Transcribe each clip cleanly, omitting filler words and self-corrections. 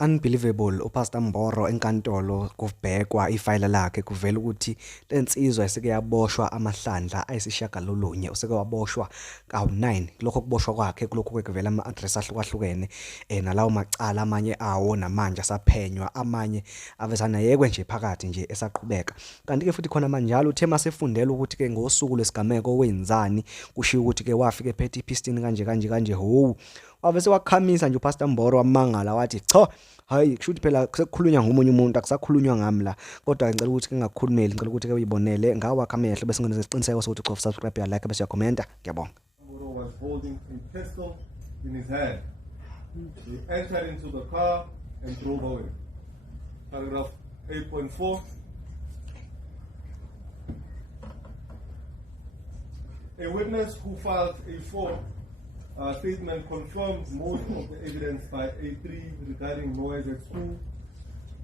Unbelievable, uPastor Mboro enkantolo kubhekwa ifayila lakhe kuvela ukuthi lensizwa eseke yaboshwa amahlandla ayisishagalolunye useke waboshwa kawu9 lokho kuboshwa kwakhe kulokho kwekuvela ama-address ahlukahlukene nalawo macala amanye awo namanje asaphenywa amanye avezana yekwe nje phakathi nje esaqhubeka kanti ke futhi khona manjalo uthe masefundela ukuthi ke ngosuku lesigameko wenzani kushiya ukuthi ke wafika ephethe iphistini kanje ho wavese wakhamisa nje uPastor Mboro wamangala wathi cha hayi kushuthi phela sekukhulunywa ngomunye umuntu akusakhulunywa ngami la kodwa ngicela ukuthi ngingakukhulumeli ngicela ukuthi ke uyibonele ngawakha amehlo bese ngenza isiqiniseko sokuthi ucofa subscribe like bese uyakhomenta ngiyabonga. Mboro was holding a pistol in his hand. He entered into the car and drove away. Paragraph 8.4. A witness who filed a form statement confirmed most of the evidence by A3 regarding noise at school,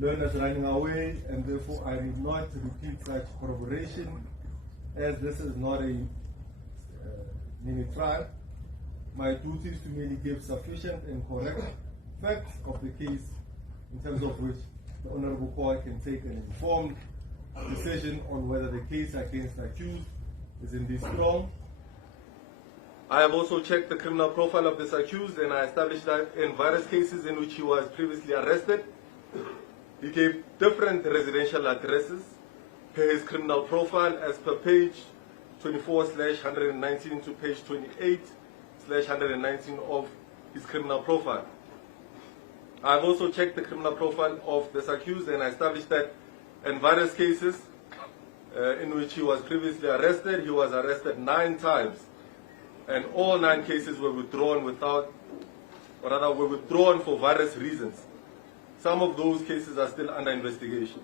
learners running away, and therefore I need not repeat such corroboration as this is not a mini trial. My duty is to merely give sufficient and correct facts of the case in terms of which the Honorable Court can take an informed decision on whether the case against the accused is indeed strong. I have also checked the criminal profile of this accused, and I established that in various cases in which he was previously arrested, he gave different residential addresses per his criminal profile as per page 24/119 to page 28/119 of his criminal profile. I have also checked the criminal profile of this accused, and I established that in various cases in which he was previously arrested, he was arrested 9 times. And all 9 cases were withdrawn were withdrawn for various reasons. Some of those cases are still under investigation.